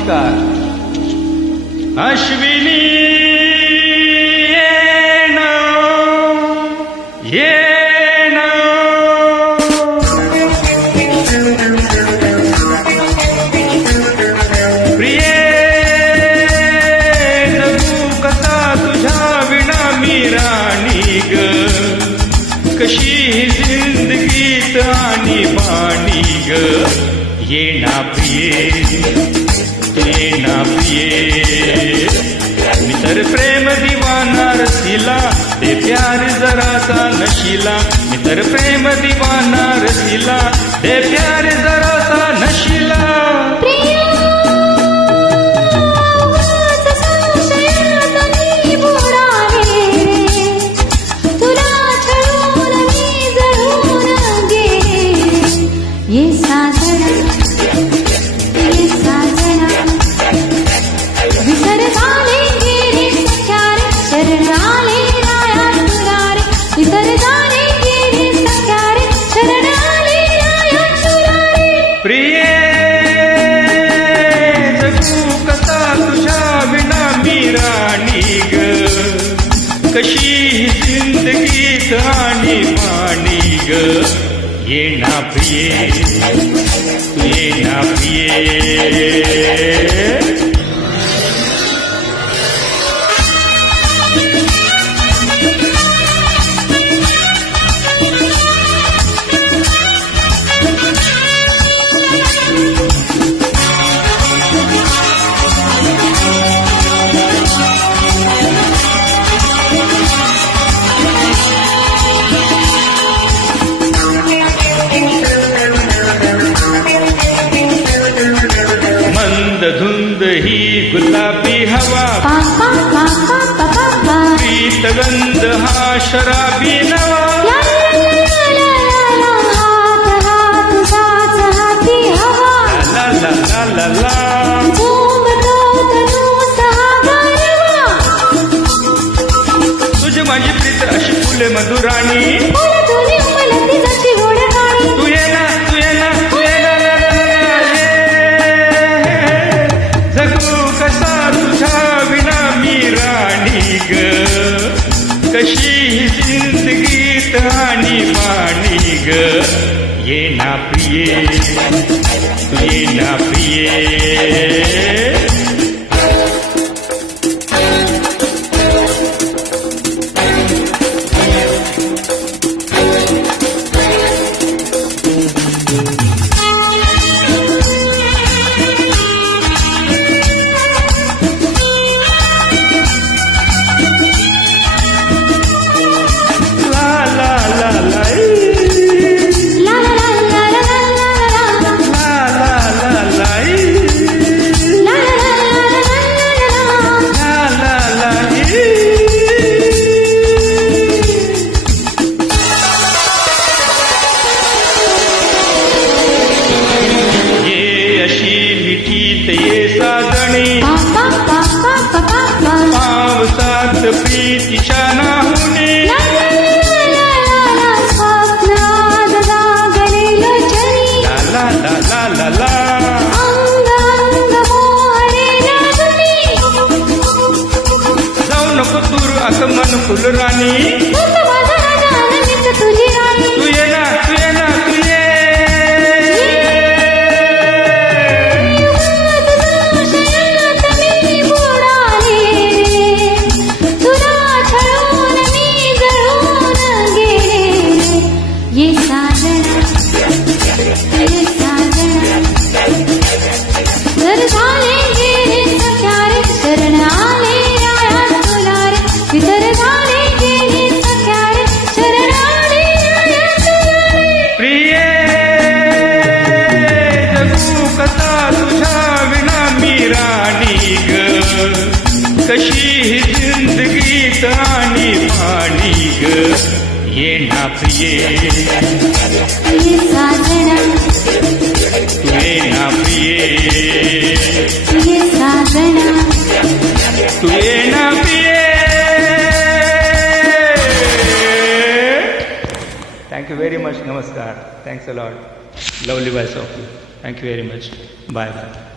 नमस्कार. अश्विनी प्रिये जगू कसा तुझ्या विना मी राणी ग, कशी जिंदगीत आणि पाणी ग. ये ना प्रिये, ये ना प्रिये, मी तर प्रेम दीवाना रसिला, ते प्यार जरासा नशिला. मी तर प्रेम दीवाना रसिला, ते प्यार जरासा नशिला. प्रिये जगू कसा तुझ्या विना मी राणी ग, कशी जिंदगीत आणि पाणी ग. ये ना प्रिये, तू ये ना प्रिये. धुंद ही गुलाबी हवा, प्रीतगंध हा शराबी नवा. ला ला ला ला ला, तुझी माझी प्रीत अशी फुले मधुराणी. तू ये ना, तू ये ना, तू ये ना. कशी जिंदगीत आणि पाणी ग. ये ना प्रिये, तू ये ना प्रिये. ये साजणी पावसात प्रीतीच्या नाहुनी. ला ला ला ला ला, जाऊ नको दूर असं मन फुलराणी. तू ये ना, तू ये ना, तू ये. कशी जिंदगीत आणि पाणी ग. ये ना प्रिये, ये साजना, तू ये ना प्रिये, ये साजना, तू ये ना प्रिये. Thank you very much. Namaskar. Thanks a lot. Lovely voice of you. Thank you very much. Bye bye.